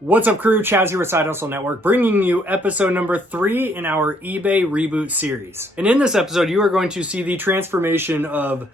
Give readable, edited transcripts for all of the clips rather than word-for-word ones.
What's up, crew? Chaz here with Side Hustle Network, bringing you episode number 3 in our eBay Reboot series. And in this episode, you are going to see the transformation of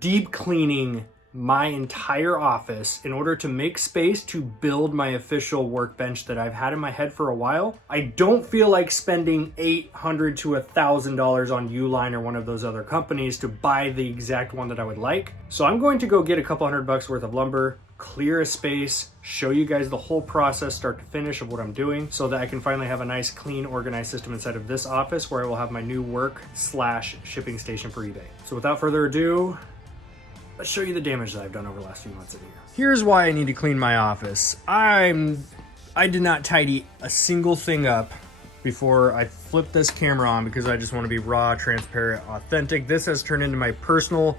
deep cleaning my entire office in order to make space to build my official workbench that I've had in my head for a while. I don't feel like spending $800 to $1,000 on Uline or one of those other companies to buy the exact one that I would like. So I'm going to go get a couple $100 worth of lumber, clear a space, show you guys the whole process start to finish of what I'm doing so that I can finally have a nice, clean, organized system inside of this office where I will have my new work/shipping station for eBay. So without further ado, let's show you the damage that I've done over the last few months in here. Here's why I need to clean my office. I did not tidy a single thing up before I flipped this camera on because I just want to be raw, transparent, authentic. This has turned into my personal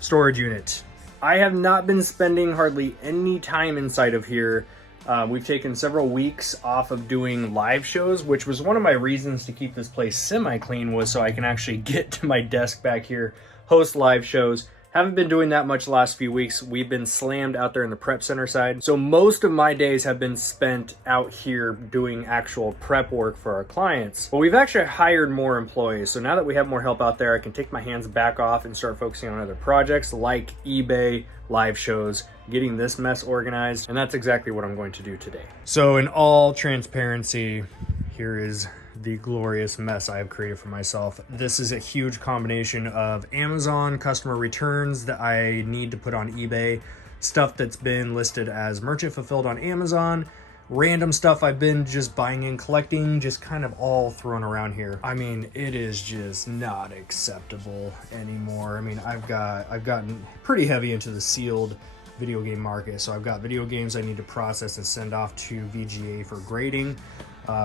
storage unit. I have not been spending hardly any time inside of here. We've taken several weeks off of doing live shows, which was one of my reasons to keep this place semi-clean, was so I can actually get to my desk back here, host live shows. Haven't been doing that much the last few weeks. We've been slammed out there in the prep center side. So most of my days have been spent out here doing actual prep work for our clients. But we've actually hired more employees. So now that we have more help out there, I can take my hands back off and start focusing on other projects like eBay, live shows, getting this mess organized. And that's exactly what I'm going to do today. So in all transparency, here is the glorious mess I have created for myself. This is a huge combination of Amazon customer returns that I need to put on eBay, stuff that's been listed as merchant fulfilled on Amazon, random stuff I've been just buying and collecting, just kind of all thrown around here. I mean, it is just not acceptable anymore. I mean, I've gotten pretty heavy into the sealed video game market. So I've got video games I need to process and send off to VGA for grading.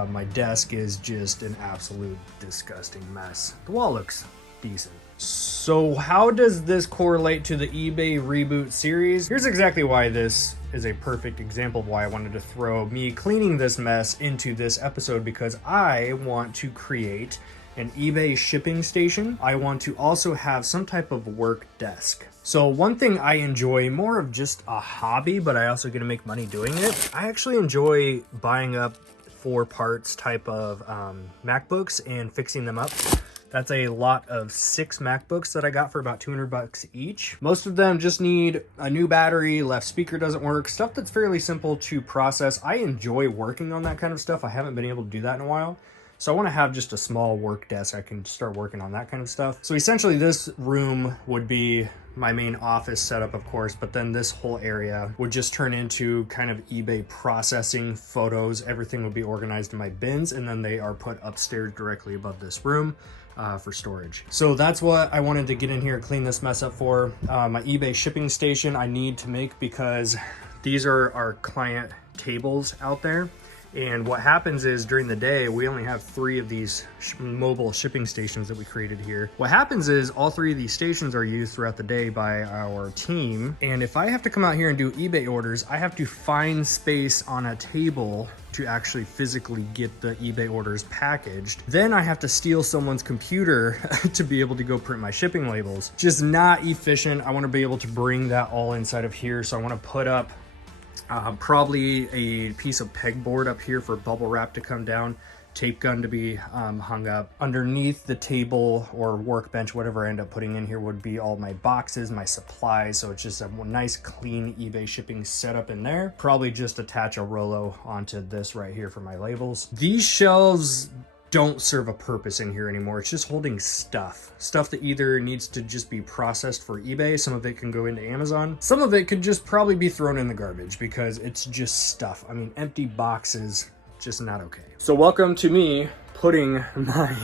My desk is just an absolute disgusting mess. The wall looks decent. So how does this correlate to the eBay Reboot series? Here's exactly why this is a perfect example of why I wanted to throw me cleaning this mess into this episode, because I want to create an eBay shipping station. I want to also have some type of work desk. So one thing I enjoy, more of just a hobby, but I also get to make money doing it. I actually enjoy buying up 4 parts type of MacBooks and fixing them up. That's a lot of 6 MacBooks that I got for about $200 each. Most of them just need a new battery, left speaker doesn't work, stuff that's fairly simple to process. I enjoy working on that kind of stuff. I haven't been able to do that in a while. So I want to have just a small work desk. I can start working on that kind of stuff. So essentially this room would be my main office setup, of course, but then this whole area would just turn into kind of eBay processing photos. Everything would be organized in my bins, and then they are put upstairs directly above this room for storage. So that's what I wanted to get in here and clean this mess up for. My eBay shipping station I need to make because these are our client tables out there. And what happens is during the day, we only have 3 of these mobile shipping stations that we created here. What happens is all 3 of these stations are used throughout the day by our team. And if I have to come out here and do eBay orders, I have to find space on a table to actually physically get the eBay orders packaged. Then I have to steal someone's computer to be able to go print my shipping labels. Just not efficient. I want to be able to bring that all inside of here. So I want to put up probably a piece of pegboard up here for bubble wrap to come down, tape gun to be hung up. Underneath the table or workbench, whatever I end up putting in here, would be all my boxes, my supplies. So it's just a nice clean eBay shipping setup in there. Probably just attach a Rolo onto this right here for my labels. These shelves don't serve a purpose in here anymore. It's just holding stuff that either needs to just be processed for eBay. Some of it can go into Amazon. Some of it could just probably be thrown in the garbage because it's just stuff. I mean, empty boxes, just not okay. So welcome to me putting my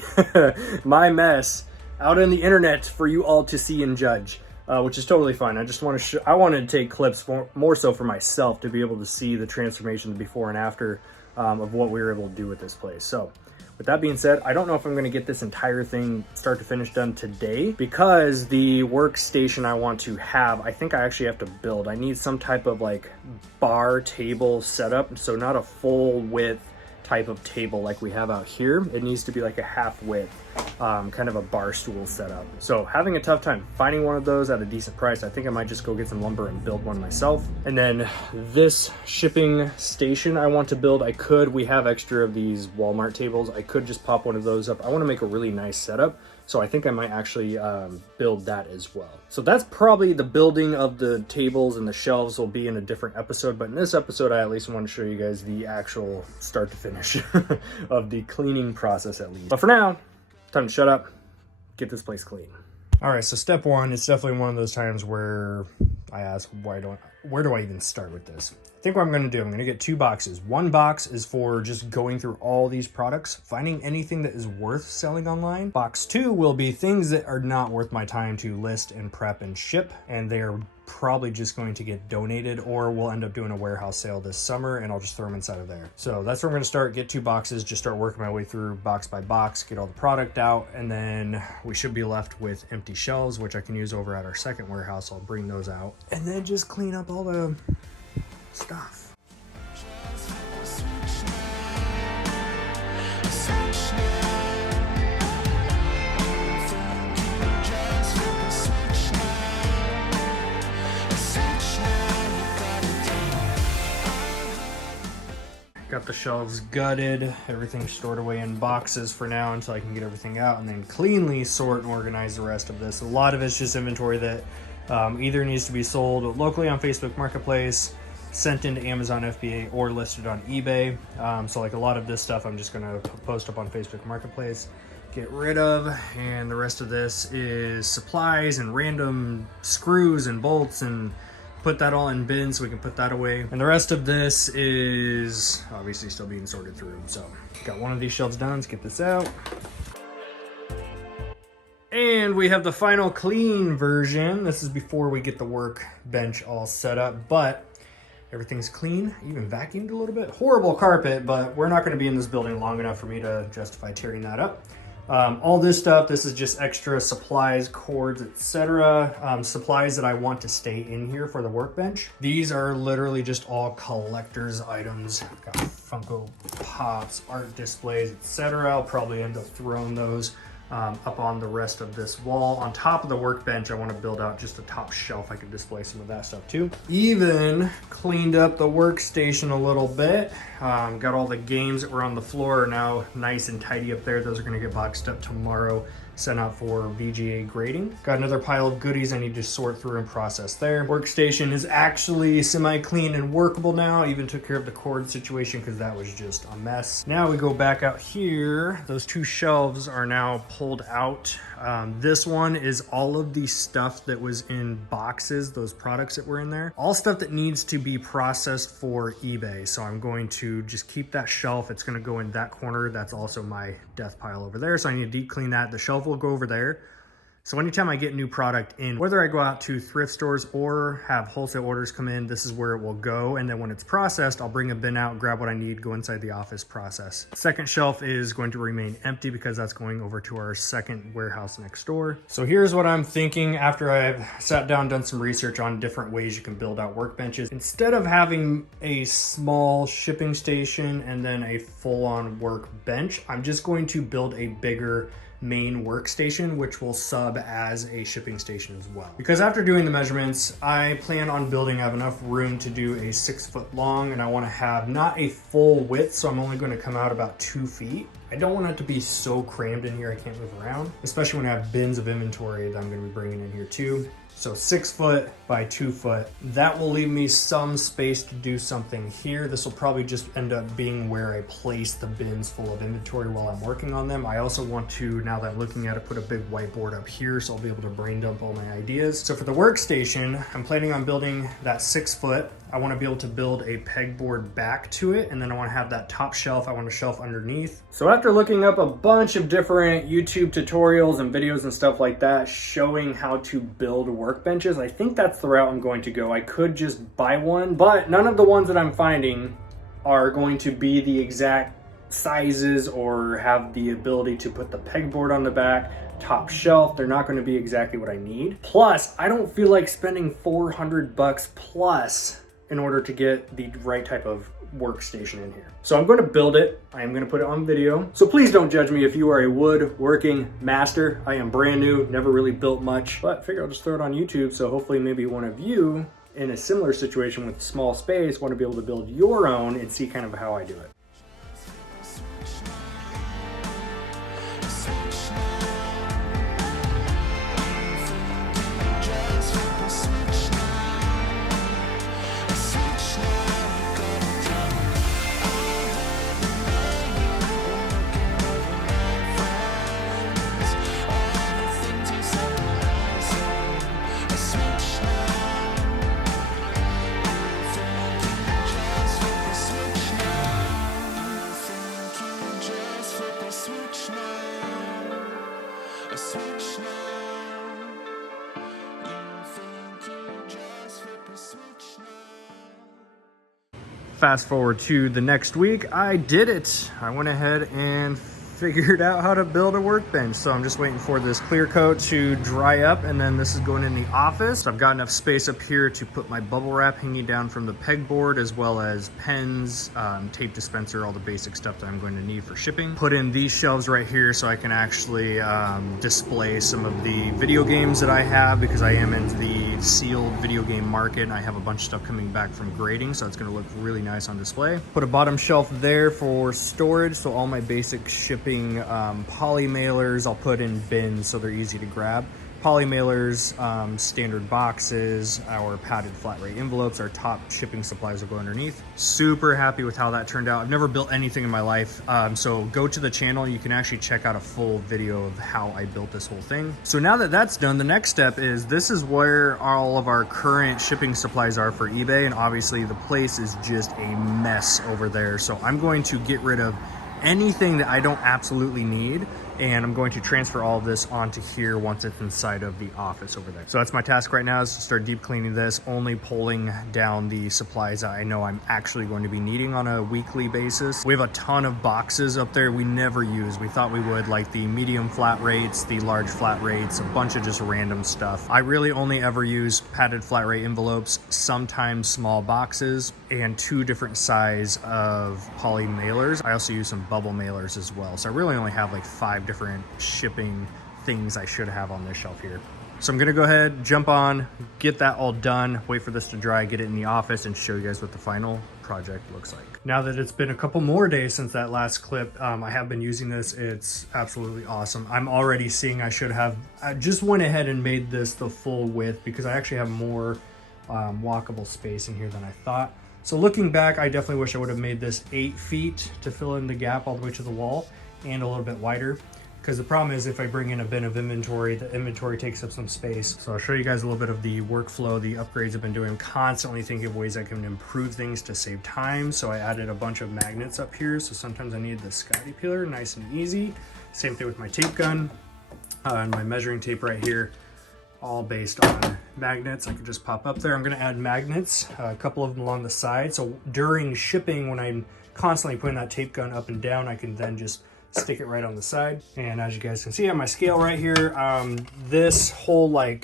my mess out on the internet for you all to see and judge, which is totally fine. I just want to I wanted to take clips more so for myself to be able to see the transformation, the before and after of what we were able to do with this place. So with that being said, I don't know if I'm going to get this entire thing start to finish done today, because the workstation I want to have, I think I actually have to build. I need some type of like bar table setup. So not a full width type of table like we have out here. It needs to be like a half width. kind of a bar stool setup. So having a tough time finding one of those at a decent price. I think I might just go get some lumber and build one myself. And then this shipping station I want to build, we have extra of these Walmart tables. I could just pop one of those up. I want to make a really nice setup. So I think I might actually build that as well. So that's probably the building of the tables and the shelves will be in a different episode. But in this episode, I at least want to show you guys the actual start to finish of the cleaning process at least. But for now, time to shut up, get this place clean. All right, so step one, it's definitely one of those times where I ask, where do I even start with this? I think what I'm gonna do, I'm gonna get 2 boxes. One box is for just going through all these products, finding anything that is worth selling online. Box 2 will be things that are not worth my time to list and prep and ship, and they're probably just going to get donated, or we'll end up doing a warehouse sale this summer and I'll just throw them inside of there. So that's where I'm gonna start, get 2 boxes, just start working my way through box by box, get all the product out, and then we should be left with empty shelves, which I can use over at our second warehouse. I'll bring those out and then just clean up all the stuff. Got the shelves gutted, everything stored away in boxes for now until I can get everything out and then cleanly sort and organize the rest of this. A lot of it's just inventory that either needs to be sold locally on Facebook Marketplace, sent into Amazon FBA, or listed on eBay. So like a lot of this stuff I'm just gonna post up on Facebook Marketplace, get rid of, and the rest of this is supplies and random screws and bolts, and put that all in bins so we can put that away. And the rest of this is obviously still being sorted through. So got one of these shelves done, let's get this out. And we have the final clean version. This is before we get the workbench all set up, but everything's clean, even vacuumed a little bit. Horrible carpet, but we're not gonna be in this building long enough for me to justify tearing that up. All this stuff, this is just extra supplies, cords, etc. Supplies that I want to stay in here for the workbench. These are literally just all collector's items. I've got Funko Pops, art displays, etc. I'll probably end up throwing those up on the rest of this wall. On top of the workbench, I want to build out just a top shelf. I could display some of that stuff too. Even cleaned up the workstation a little bit. Got all the games that were on the floor are now nice and tidy up there. Those are going to get boxed up tomorrow, sent out for VGA grading. Got another pile of goodies I need to sort through and process there. Workstation is actually semi-clean and workable now. I even took care of the cord situation because that was just a mess. Now we go back out here. Those 2 shelves are now pulled out. This one is all of the stuff that was in boxes, those products that were in there. All stuff that needs to be processed for eBay. So I'm going to just keep that shelf. It's going to go in that corner. That's also my death pile over there. So I need to deep clean that. The shelf will go over there. So anytime I get new product in, whether I go out to thrift stores or have wholesale orders come in, this is where it will go. And then when it's processed, I'll bring a bin out, grab what I need, go inside the office, process. Second shelf is going to remain empty because that's going over to our second warehouse next door. So here's what I'm thinking after I've sat down, done some research on different ways you can build out workbenches. Instead of having a small shipping station and then a full-on workbench, I'm just going to build a bigger main workstation, which will sub as a shipping station as well. Because after doing the measurements, I plan on building, I have enough room to do a 6 foot long, and I want to have not a full width, so I'm only going to come out about 2 feet. I don't want it to be so crammed in here I can't move around, especially when I have bins of inventory that I'm going to be bringing in here too. So 6 foot by 2 foot. That will leave me some space to do something here. This will probably just end up being where I place the bins full of inventory while I'm working on them. I also want to, now that I'm looking at it, put a big whiteboard up here so I'll be able to brain dump all my ideas. So for the workstation, I'm planning on building that 6 foot. I want to be able to build a pegboard back to it, and then I want to have that top shelf. I want a shelf underneath. So after looking up a bunch of different YouTube tutorials and videos and stuff like that showing how to build workbenches, I think that's the route I'm going to go. I could just buy one, but none of the ones that I'm finding are going to be the exact sizes or have the ability to put the pegboard on the back, top shelf. They're not going to be exactly what I need. Plus, I don't feel like spending $400 plus in order to get the right type of workstation in here. So I'm going to build it. I am going to put it on video. So please don't judge me if you are a woodworking master. I am brand new, never really built much, but I figure I'll just throw it on YouTube. So hopefully maybe one of you in a similar situation with small space want to be able to build your own and see kind of how I do it. Fast forward to the next week, I did it. I went ahead and figured out how to build a workbench. So I'm just waiting for this clear coat to dry up, and then this is going in the office. So I've got enough space up here to put my bubble wrap hanging down from the pegboard, as well as pens, tape dispenser, all the basic stuff that I'm going to need for shipping. Put in these shelves right here so I can actually display some of the video games that I have, because I am into the sealed video game market and I have a bunch of stuff coming back from grading, so it's going to look really nice on display. Put a bottom shelf there for storage, so all my basic shipping poly mailers I'll put in bins so they're easy to grab. Poly mailers, standard boxes, our padded flat rate envelopes, our top shipping supplies will go underneath. Super happy with how that turned out. I've never built anything in my life, so go to the channel. You can actually check out a full video of how I built this whole thing. So now that that's done, the next step is this is where all of our current shipping supplies are for eBay, and obviously the place is just a mess over there. So I'm going to get rid of anything that I don't absolutely need, and I'm going to transfer all of this onto here once it's inside of the office over there. So that's my task right now, is to start deep cleaning this, only pulling down the supplies that I know I'm actually going to be needing on a weekly basis. We have a ton of boxes up there we never use. We thought we would, like the medium flat rates, the large flat rates, a bunch of just random stuff. I really only ever use padded flat rate envelopes, sometimes small boxes, and 2 different size of poly mailers. I also use some bubble mailers as well. So I really only have like 5 different shipping things I should have on this shelf here. So I'm gonna go ahead, jump on, get that all done, wait for this to dry, get it in the office, and show you guys what the final project looks like. Now that it's been a couple more days since that last clip, I have been using this. It's absolutely awesome. I'm already seeing I just went ahead and made this the full width because I actually have more walkable space in here than I thought. So looking back, I definitely wish I would have made this 8 feet to fill in the gap all the way to the wall, and a little bit wider. Because the problem is, if I bring in a bin of inventory, the inventory takes up some space. So I'll show you guys a little bit of the workflow, the upgrades I've been doing. I'm constantly thinking of ways I can improve things to save time. So I added a bunch of magnets up here. So sometimes I need the Scotty peeler, nice and easy. Same thing with my tape gun and my measuring tape right here, all based on magnets. I can just pop up there. I'm gonna add magnets, a couple of them along the side. So during shipping, when I'm constantly putting that tape gun up and down, I can then just stick it right on the side. And as you guys can see, I have my scale right here. This whole, I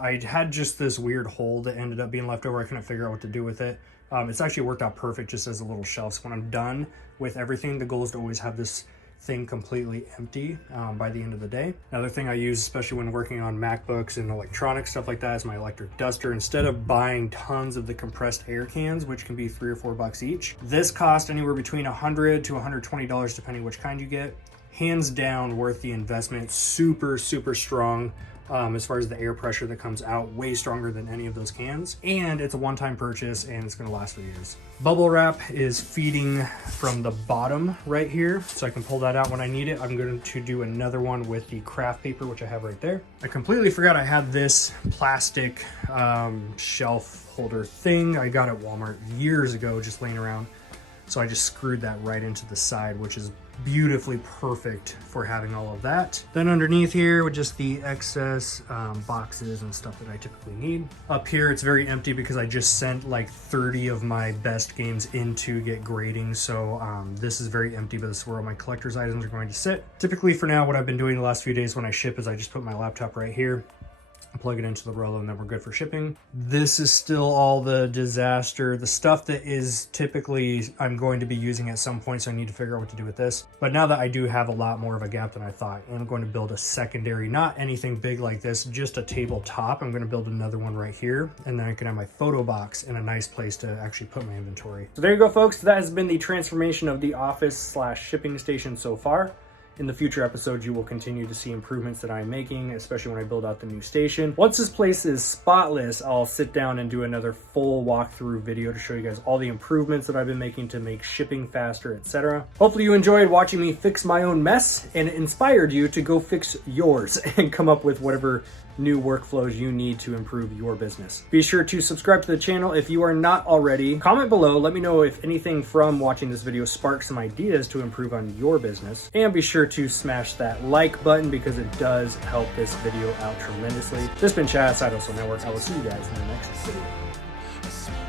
had just this weird hole that ended up being left over. I couldn't figure out what to do with it. It's actually worked out perfect just as a little shelf. So when I'm done with everything, the goal is to always have this thing completely empty by the end of the day. Another thing I use, especially when working on MacBooks and electronic stuff like that, is my electric duster. Instead of buying tons of the compressed air cans, which can be $3 or $4 each, this cost anywhere between $100 to $120 depending which kind you get. Hands down worth the investment. Super, super strong. As far as the air pressure that comes out, way stronger than any of those cans, and it's a one-time purchase and it's going to last for years. Bubble wrap is feeding from the bottom right here, so I can pull that out when I need it. I'm going to do another one with the craft paper, which I have right there. I completely forgot I had this plastic shelf holder thing I got at Walmart years ago, just laying around. So I just screwed that right into the side, which is beautifully perfect for having all of that. Then underneath here with just the excess boxes and stuff that I typically need. Up here it's very empty because I just sent like 30 of my best games in to get grading. So this is very empty, but this is where all my collector's items are going to sit. Typically for now, what I've been doing the last few days when I ship is I just put my laptop right here. plug it into the Rollo, and then we're good for shipping. This is still all the disaster, the stuff that is typically I'm going to be using at some point, so I need to figure out what to do with this. But now that I do have a lot more of a gap than I thought, I'm going to build a secondary, not anything big like this, just a tabletop. I'm going to build another one right here, and then I can have my photo box in a nice place to actually put my inventory. So there you go, folks. That has been the transformation of the office / shipping station so far. In the future episodes, you will continue to see improvements that I'm making, especially when I build out the new station. Once this place is spotless, I'll sit down and do another full walkthrough video to show you guys all the improvements that I've been making to make shipping faster, etc. Hopefully you enjoyed watching me fix my own mess, and it inspired you to go fix yours and come up with whatever new workflows you need to improve your business. Be sure to subscribe to the channel if you are not already. Comment below, let me know if anything from watching this video sparks some ideas to improve on your business. And be sure to smash that like button because it does help this video out tremendously. This has been Chad, Side Hustle Network. I will see you guys in the next video.